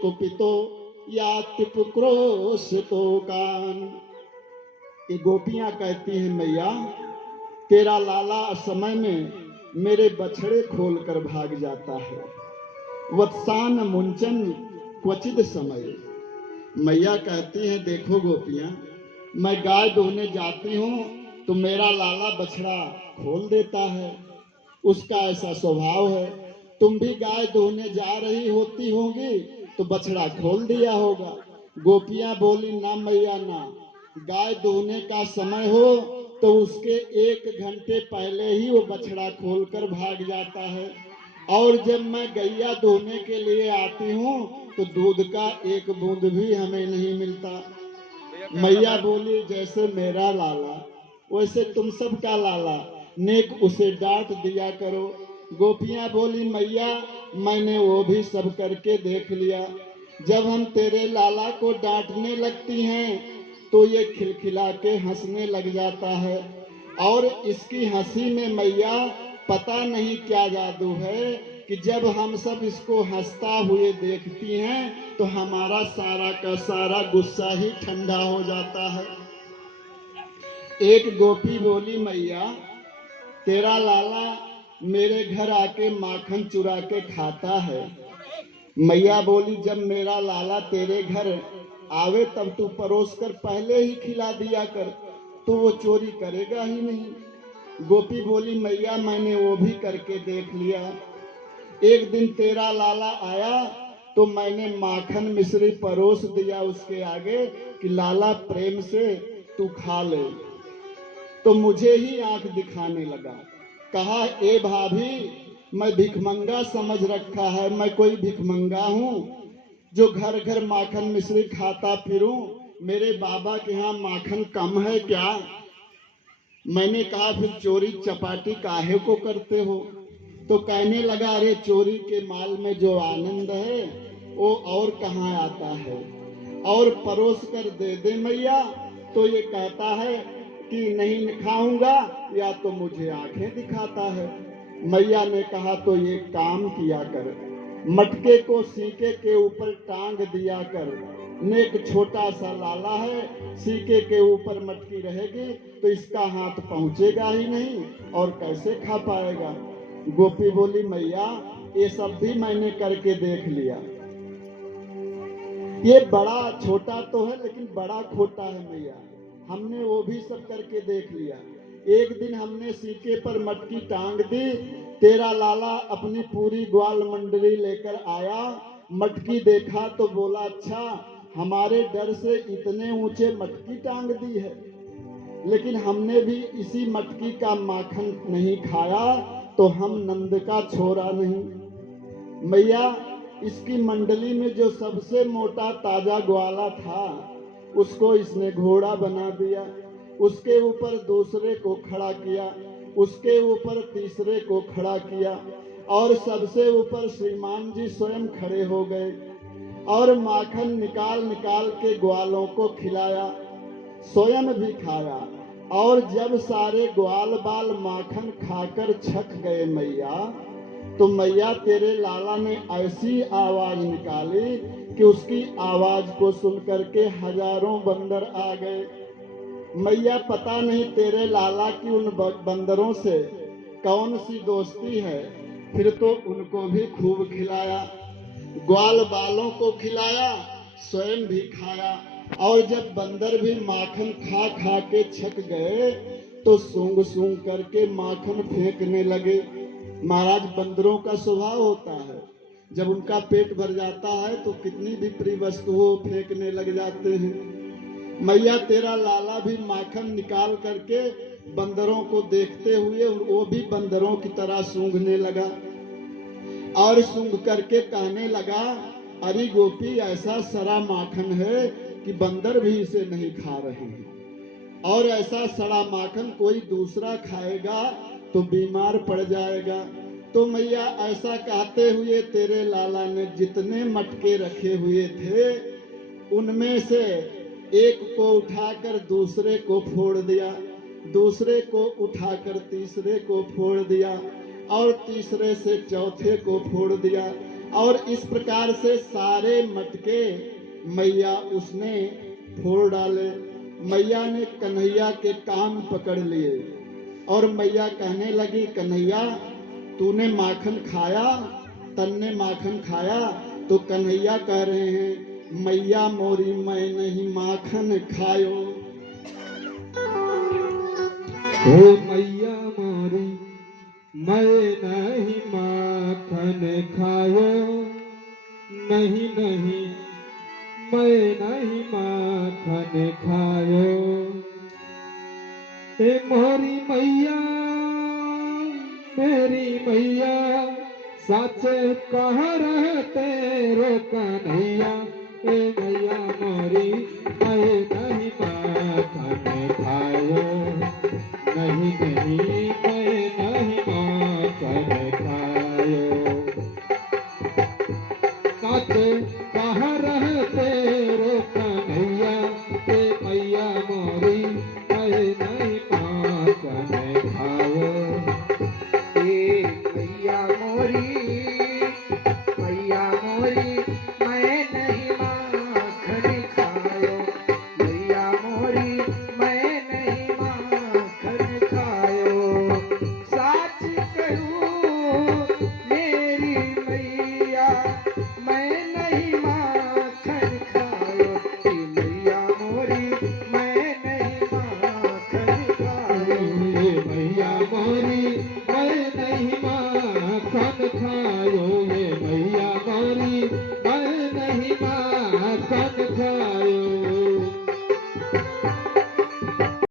कुपितो यातिपुक्रोशितो कान। ये गोपियां कहती हैं मैया तेरा लाला असमय में मेरे बछड़े खोल कर भाग जाता है। वत्सान मुंचन क्वचित समय। मैया कहती हैं देखो गोपियां, मैं गाय दोहने जाती हूँ तो मेरा लाला बछड़ा खोल देता है, उसका ऐसा स्वभाव है। तुम भी गाय दोहने जा रही होती होगी तो बछड़ा खोल दिया होगा। गोपियां बोली ना मैया ना, गाय दोहने का समय हो तो उसके 1 घंटे पहले ही वो बछड़ा खोलकर भाग जाता है, और जब मैं गैया दोहने के लिए आती हूँ तो दूध का 1 बूंद भी हमें नहीं मिलता। मैया बोली जैसे मेरा लाला वैसे तुम सबका लाला, नेक उसे डांट दिया करो। गोपियां बोली मैया मैंने वो भी सब करके देख लिया। जब हम तेरे लाला को डांटने लगती हैं तो ये खिलखिला के हंसने लग जाता है, और इसकी हंसी में मैया पता नहीं क्या जादू है कि जब हम सब इसको हंसता हुए देखती हैं तो हमारा सारा का सारा गुस्सा ही ठंडा हो जाता है। एक गोपी बोली मैया तेरा लाला मेरे घर आके माखन चुरा के खाता है। मैया बोली जब मेरा लाला तेरे घर आवे तब तू परोस कर पहले ही खिला दिया कर, तो वो चोरी करेगा ही नहीं। गोपी बोली मैया मैंने वो भी करके देख लिया। एक दिन तेरा लाला आया तो मैंने माखन मिश्री परोस दिया उसके आगे कि लाला प्रेम से तू खा ले, तो मुझे ही आंख दिखाने लगा। कहा ए भाभी मैं भिखमंगा समझ रखा है, मैं कोई भिखमंगा हूँ जो घर घर माखन मिश्री खाता फिरूं, मेरे बाबा के यहाँ माखन कम है क्या? मैंने कहा फिर चोरी चपाटी काहे को करते हो? तो कहने लगा अरे चोरी के माल में जो आनंद है वो और कहाँ आता है, और परोस कर दे दे मैया तो ये कहता है कि नहीं खाऊंगा या तो मुझे आंखें दिखाता है। मैया ने कहा तो ये काम किया कर, मटके को सीके के ऊपर टांग दिया कर। नेक छोटा सा लाला है, सीके के ऊपर मटकी रहेगी तो इसका हाथ पहुंचेगा ही नहीं और कैसे खा पाएगा। गोपी बोली मैया ये सब भी मैंने करके देख लिया, ये बड़ा छोटा तो है लेकिन बड़ा खोटा है मैया, हमने वो भी सब करके देख लिया। एक दिन हमने सीके पर मटकी टांग दी, तेरा लाला अपनी पूरी ग्वाल मंडली लेकर आया, मटकी देखा तो बोला अच्छा हमारे डर से इतने ऊंचे मटकी टांग दी है, लेकिन हमने भी इसी मटकी का माखन नहीं खाया तो हम नंद का छोरा नहीं। मैया इसकी मंडली में जो सबसे मोटा ताजा ग्वाला था उसको इसने घोड़ा बना दिया, उसके ऊपर दूसरे को खड़ा किया, उसके ऊपर तीसरे को खड़ा किया, और सबसे ऊपर श्रीमान जी स्वयं खड़े हो गए और माखन निकाल निकाल के ग्वालों को खिलाया, स्वयं भी खाया। और जब सारे ग्वाल बाल माखन खाकर छक गए मैया, तो मैया तेरे लाला ने ऐसी आवाज निकाली कि उसकी आवाज को सुन करके हजारों बंदर आ गए। मैया पता नहीं तेरे लाला की उन बंदरों से कौन सी दोस्ती है, फिर तो उनको भी खूब खिलाया, ग्वाल बालों को खिलाया, स्वयं भी खाया। और जब बंदर भी माखन खा खा के छक गए तो सूंघ सूंघ करके माखन फेंकने लगे। महाराज बंदरों का स्वभाव होता है, जब उनका पेट भर जाता है तो कितनी भी प्रिय वस्तुओं फेंकने लग जाते हैं। मैया तेरा लाला भी माखन निकाल करके बंदरों को देखते हुए वो भी बंदरों की तरह सूंघने लगा, और सूंघ करके कहने लगा अरे गोपी ऐसा सड़ा माखन है कि बंदर भी इसे नहीं खा रहे हैं, और ऐसा सड़ा माखन कोई दूसरा खाएगा तो बीमार पड़ जाएगा। तो मैया ऐसा कहते हुए तेरे लाला ने जितने मटके रखे हुए थे उनमें से एक को उठाकर दूसरे को फोड़ दिया, दूसरे को उठाकर तीसरे को फोड़ दिया, और तीसरे से चौथे को फोड़ दिया, और इस प्रकार से सारे मटके मैया उसने फोड़ डाले। मैया ने कन्हैया के कान पकड़ लिए और मैया कहने लगी, कन्हैया तूने माखन खाया, तन्ने माखन खाया? तो कन्हैया कह रहे हैं, मैया मोरी मैं नहीं माखन खायो। ओ मैया मोरी मैं नहीं माखन खायो, नहीं नहीं मैं नहीं माखन खायो। ए मोरी मैया मेरी मैया, सच कह रहे तेरे कन्हैया।